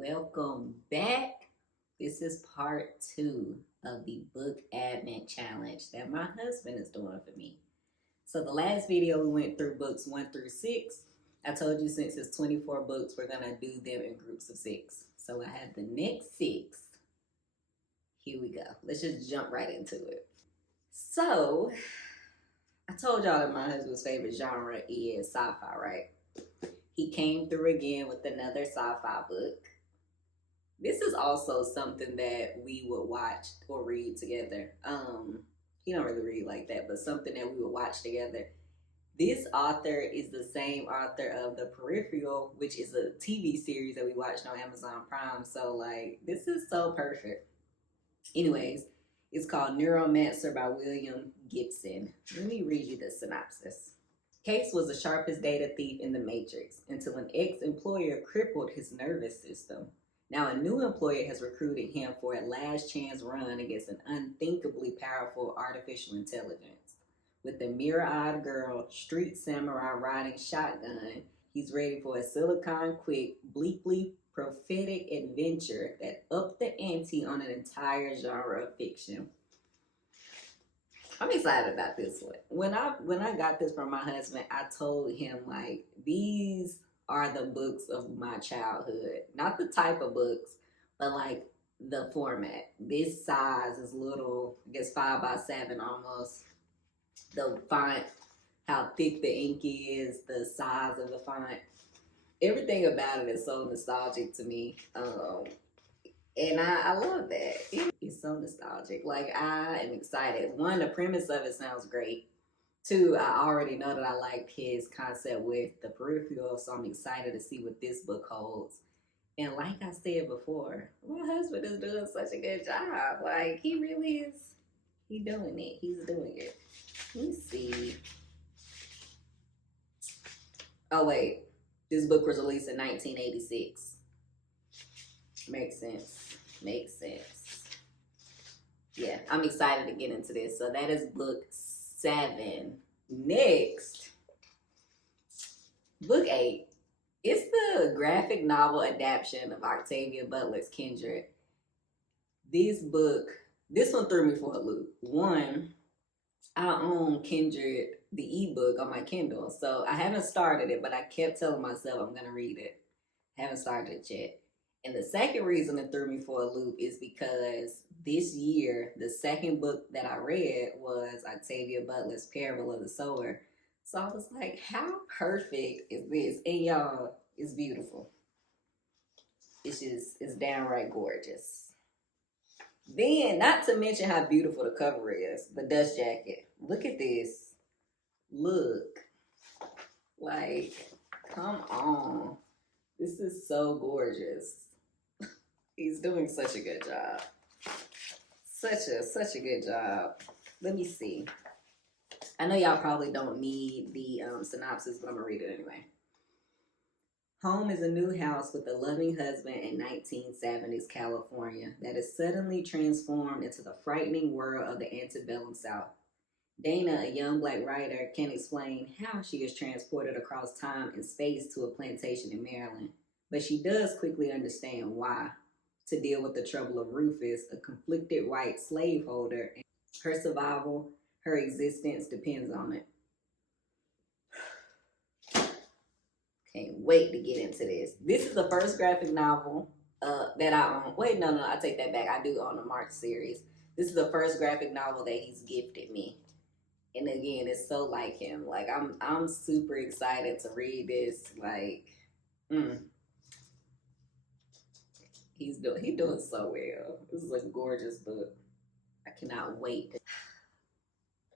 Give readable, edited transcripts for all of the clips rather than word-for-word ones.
welcome back. This is part 2 of the book advent challenge that my husband is doing for me. So the last video we went through books 1 through 6. I told you since it's 24 books, we're going to do them in groups of 6. So I have the next 6. Here we go. Let's just jump right into it. So I told y'all that my husband's favorite genre is sci-fi, right? He came through again with another sci-fi book. This is also something that we would watch or read together. He don't really read like that, but something that we would watch together. This author is the same author of The Peripheral, which is a TV series that we watched on Amazon Prime. So, like, this is so perfect. Anyways, it's called Neuromancer by William Gibson. Let me read you the synopsis. Case was the sharpest data thief in the Matrix until an ex-employer crippled his nervous system. Now a new employer has recruited him for a last chance run against an unthinkably powerful artificial intelligence. With the mirror-eyed girl, street samurai riding shotgun, he's ready for a silicon quick, bleakly prophetic adventure that upped the ante on an entire genre of fiction. I'm excited about this one. When I got this from my husband, I told him, like, these are the books of my childhood. Not the type of books, but like the format. This size is little, I guess 5x7 almost. The font, how thick the ink is, the size of the font. Everything about it is so nostalgic to me. And I love that. It's so nostalgic. Like, I am excited. One, the premise of it sounds great. 2, I already know that I like his concept with The Peripheral, so I'm excited to see what this book holds. And like I said before, my husband is doing such a good job. Like, he really is. He's doing it. He's doing it. Let me see. Oh, wait. This book was released in 1986. Makes sense. Yeah, I'm excited to get into this. So that is book 7. Next, book 8. It's the graphic novel adaptation of Octavia Butler's Kindred. This one threw me for a loop. 1, I own Kindred, the ebook, on my Kindle. So I haven't started it, but I kept telling myself I'm going to read it. Haven't started it yet. And the second reason it threw me for a loop is because this year, the second book that I read was Octavia Butler's Parable of the Sower. So I was like, how perfect is this? And y'all, it's beautiful. It's downright gorgeous. Then, not to mention how beautiful the cover is, the dust jacket. Look at this. Look. Like, come on. This is so gorgeous. He's doing such a good job. Such a good job. Let me see. I know y'all probably don't need the synopsis, but I'm going to read it anyway. Home is a new house with a loving husband in 1970s California that is suddenly transformed into the frightening world of the antebellum South. Dana, a young black writer, can't explain how she is transported across time and space to a plantation in Maryland, but she does quickly understand why. To deal with the trouble of Rufus, a conflicted white slaveholder, and her survival, her existence depends on it. Can't wait to get into this. This is the first graphic novel that I own. Wait, no, I take that back. I do own the March series. This is the first graphic novel that he's gifted me. And again, it's so like him. Like, I'm super excited to read this. Like, He's doing so well. This is a gorgeous book. I cannot wait.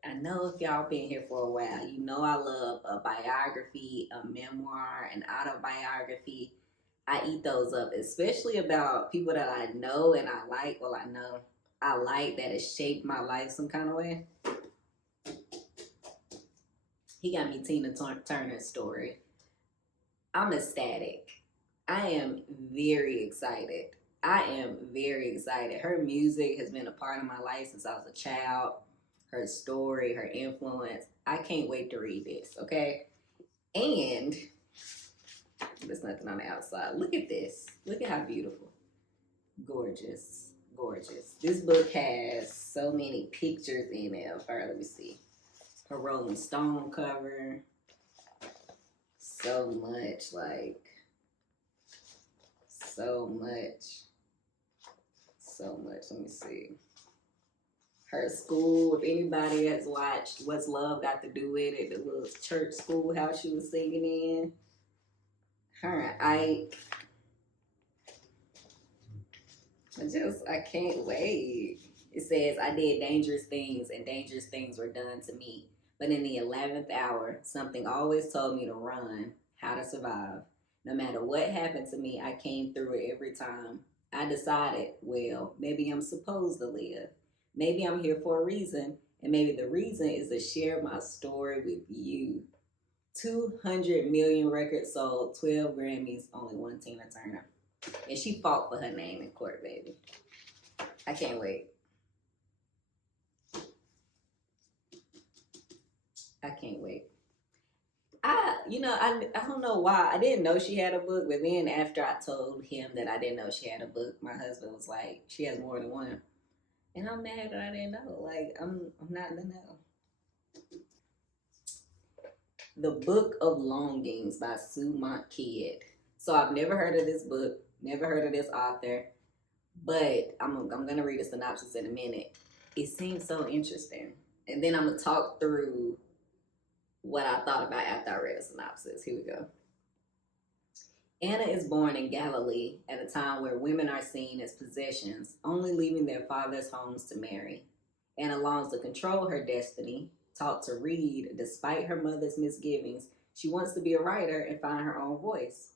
I know if y'all been here for a while, you know I love a biography, a memoir, an autobiography. I eat those up, especially about people that I know and I like. Well, I like that it shaped my life some kind of way. He got me Tina Turner's story. I'm ecstatic. I am very excited. Her music has been a part of my life since I was a child. Her story, her influence. I can't wait to read this, okay? And There's nothing on the outside. Look at this. Look at how beautiful. Gorgeous. Gorgeous. This book has so many pictures in it of her. Let me see. Her Rolling Stone cover. So much, like, so much. So much. Let me see. Her school, if anybody has watched What's Love Got to Do with It, the little church schoolhouse she was singing in. Her and Ike. I can't wait. It says, I did dangerous things and dangerous things were done to me. But in the 11th hour, something always told me to run, how to survive. No matter what happened to me, I came through it every time. I decided, well, maybe I'm supposed to live. Maybe I'm here for a reason, and maybe the reason is to share my story with you. 200 million records sold, 12 Grammys, only one Tina Turner. And she fought for her name in court, baby. I can't wait. I can't wait. I don't know why. I didn't know she had a book, but then after I told him that I didn't know she had a book, my husband was like, she has more than one. And I'm mad that I didn't know. Like, I'm not in the know. The Book of Longings by Sue Monk Kidd. So I've never heard of this book, never heard of this author, but I'm going to read a synopsis in a minute. It seems so interesting. And then I'm going to talk through what I thought about after I read a synopsis. Here we go. Anna is born in Galilee at a time where women are seen as possessions, only leaving their fathers' homes to marry. Anna longs to control her destiny, taught to read despite her mother's misgivings. She wants to be a writer and find her own voice.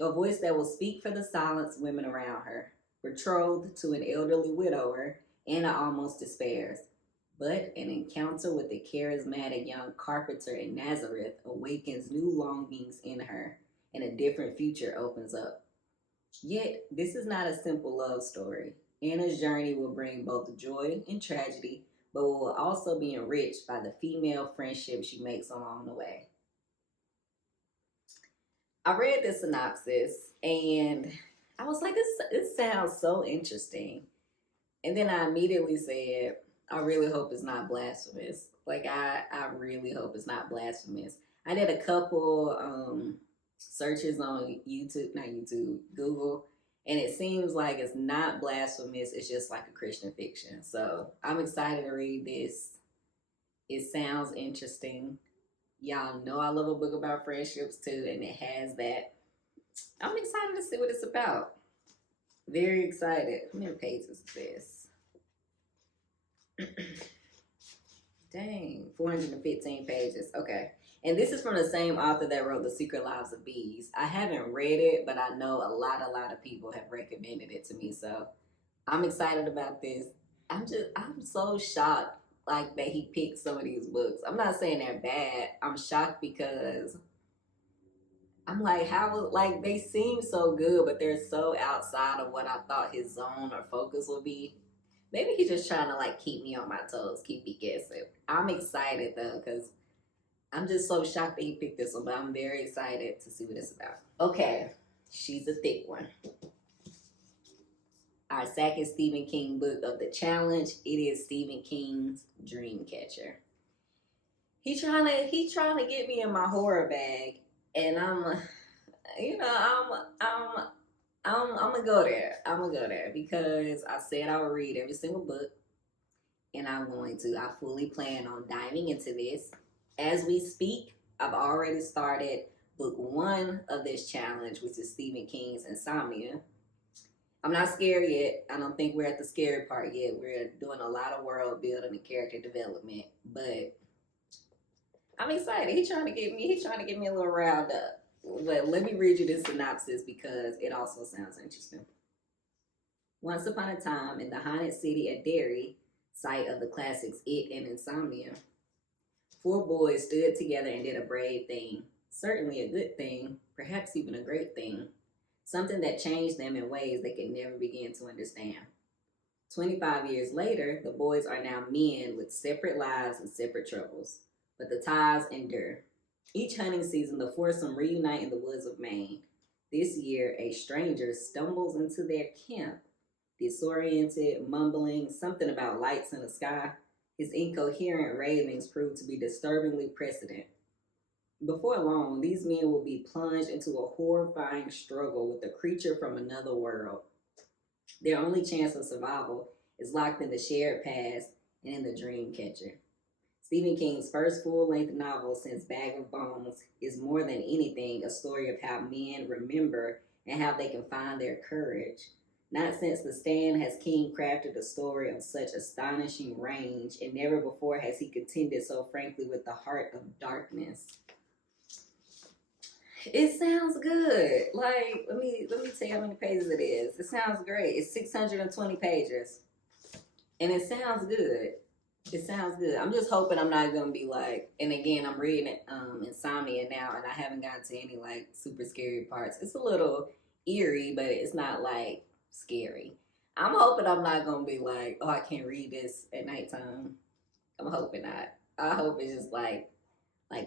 A voice that will speak for the silenced women around her. Betrothed to an elderly widower, Anna almost despairs. But an encounter with a charismatic young carpenter in Nazareth awakens new longings in her, and a different future opens up. Yet, this is not a simple love story. Anna's journey will bring both joy and tragedy, but will also be enriched by the female friendships she makes along the way. I read the synopsis, and I was like, this sounds so interesting. And then I immediately said, I really hope it's not blasphemous. Like, I really hope it's not blasphemous. I did a couple searches on Google, and it seems like it's not blasphemous. It's just like a Christian fiction. So I'm excited to read this. It sounds interesting. Y'all know I love a book about friendships too, and it has that. I'm excited to see what it's about. Very excited. How many pages is this? Dang, 415 pages. Okay. And this is from the same author that wrote The Secret Lives of Bees. I haven't read it, but I know a lot of people have recommended it to me. So I'm excited about this. I'm so shocked like that he picked some of these books. I'm not saying they're bad. I'm shocked because I'm like, how, like, they seem so good, but they're so outside of what I thought his zone or focus would be. Maybe he's just trying to, like, keep me on my toes, keep me guessing. I'm excited, though, because I'm just so shocked that he picked this one, but I'm very excited to see what it's about. Okay, she's a thick one. Our second Stephen King book of the challenge, it is Stephen King's Dreamcatcher. He trying to get me in my horror bag, and I'm gonna go there. I'm gonna go there because I said I would read every single book, and I'm going to. I fully plan on diving into this. As we speak, I've already started book 1 of this challenge, which is Stephen King's Insomnia. I'm not scared yet. I don't think we're at the scary part yet. We're doing a lot of world building and character development, but I'm excited. He's trying to get me a little riled up. But let me read you this synopsis because it also sounds interesting. Once upon a time, in the haunted city of Derry, site of the classics It and Insomnia, 4 boys stood together and did a brave thing. Certainly a good thing, perhaps even a great thing. Something that changed them in ways they could never begin to understand. 25 years later, the boys are now men with separate lives and separate troubles, but the ties endure. Each hunting season, the foursome reunite in the woods of Maine. This year, a stranger stumbles into their camp, disoriented, mumbling something about lights in the sky. His incoherent ravings prove to be disturbingly prescient. Before long, these men will be plunged into a horrifying struggle with a creature from another world. Their only chance of survival is locked in the shared past and in the Dreamcatcher. Stephen King's first full-length novel since Bag of Bones is more than anything a story of how men remember and how they can find their courage. Not since The Stand has King crafted a story of such astonishing range, and never before has he contended so frankly with the heart of darkness. It sounds good. Like, let me tell you how many pages it is. It sounds great. It's 620 pages. And it sounds good. It sounds good. I'm just hoping I'm not gonna be like, and again, I'm reading Insomnia now, and I haven't gotten to any like super scary parts. It's a little eerie, but it's not like scary. I'm hoping I'm not gonna be like, oh, I can't read this at nighttime. I'm hoping not. I hope it's just like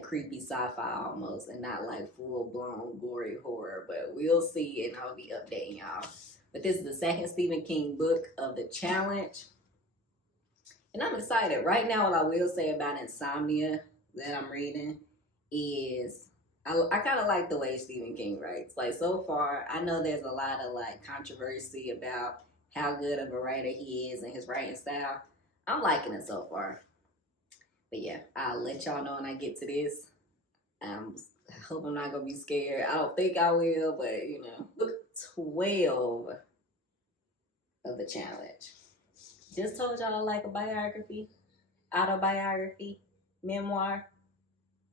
creepy sci-fi almost, and not like full-blown gory horror, but we'll see, and I'll be updating y'all. But this is the second Stephen King book of the challenge, and I'm excited. Right now, what I will say about Insomnia that I'm reading is I kind of like the way Stephen King writes. Like, so far, I know there's a lot of like controversy about how good of a writer he is and his writing style. I'm liking it so far. But yeah, I'll let y'all know when I get to this. I hope I'm not going to be scared. I don't think I will, but you know. Book 12 of the challenge. Just told y'all I like a biography, autobiography, memoir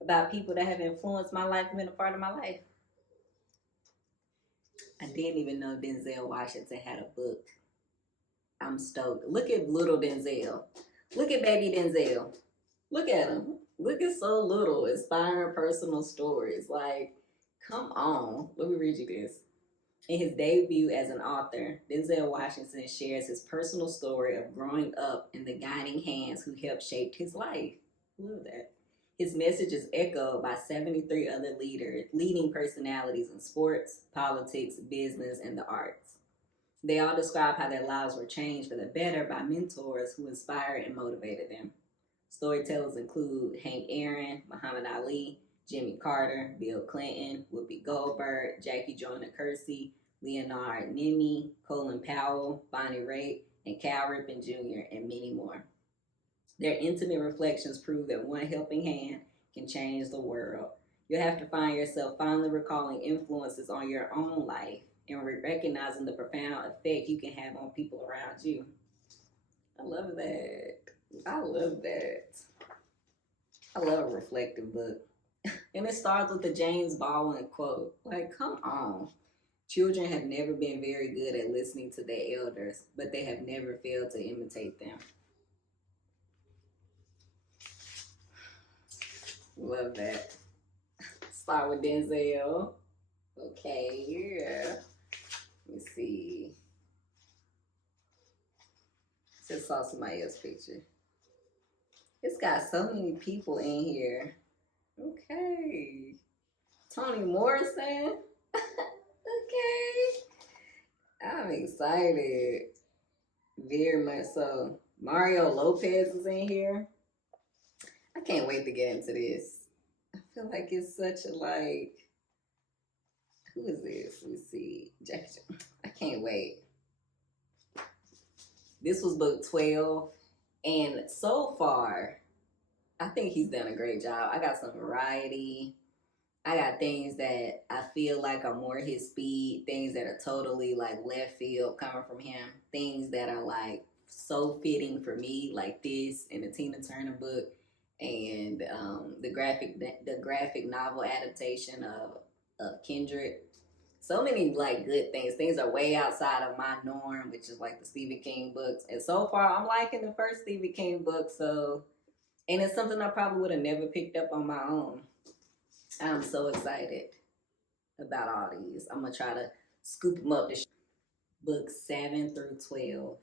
about people that have influenced my life and been a part of my life. I didn't even know Denzel Washington had a book. I'm stoked. Look at little Denzel. Look at baby Denzel. Look at him. Look at so little, inspiring personal stories. Like, come on. Let me read you this. In his debut as an author, Denzel Washington shares his personal story of growing up in the guiding hands who helped shape his life. Love that. His message is echoed by 73 other leading personalities in sports, politics, business, and the arts. They all describe how their lives were changed for the better by mentors who inspired and motivated them. Storytellers include Hank Aaron, Muhammad Ali, Jimmy Carter, Bill Clinton, Whoopi Goldberg, Jackie Joyner Kersee, Leonard Nimoy, Colin Powell, Bonnie Raitt, and Cal Ripken Jr., and many more. Their intimate reflections prove that one helping hand can change the world. You'll have to find yourself finally recalling influences on your own life and recognizing the profound effect you can have on people around you. I love that. I love that. I love a reflective book. And it starts with the James Baldwin quote. Like, come on. Children have never been very good at listening to their elders, but they have never failed to imitate them. Love that. Start with Denzel. Okay, yeah. Let me see. Just saw somebody else's picture. It's got so many people in here. Okay. Toni Morrison. Okay. I'm excited. Very much so. Mario Lopez is in here. I can't wait to get into this. I feel like it's such a like, who is this? Let's see. Jackson. I can't wait. This was book 12. And so far, I think he's done a great job. I got some variety. I got things that I feel like are more his speed, things that are totally like left field coming from him, things that are like so fitting for me, like this and the Tina Turner book, and the graphic novel adaptation of Kindred. So many like good things. Things are way outside of my norm, which is like the Stephen King books. And so far, I'm liking the first Stephen King book. So, and it's something I probably would have never picked up on my own. I'm so excited about all these. I'm going to try to scoop them up to books 7 through 12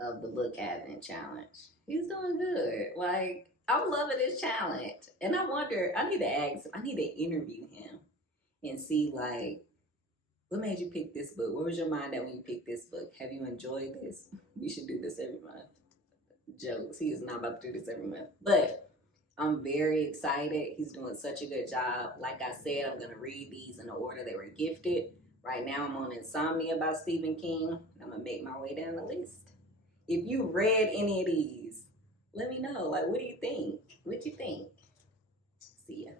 of the Book Advent Challenge. He's doing good. Like, I'm loving this challenge. And I wonder, I need to ask, I need to interview him and see, like, what made you pick this book? What was your mind at when you picked this book? Have you enjoyed this? We should do this every month. Jokes. He is not about to do this every month. But I'm very excited. He's doing such a good job. Like I said, I'm going to read these in the order they were gifted. Right now, I'm on Insomnia by Stephen King. I'm going to make my way down the list. If you read any of these, let me know. Like, what do you think? What you think? See ya.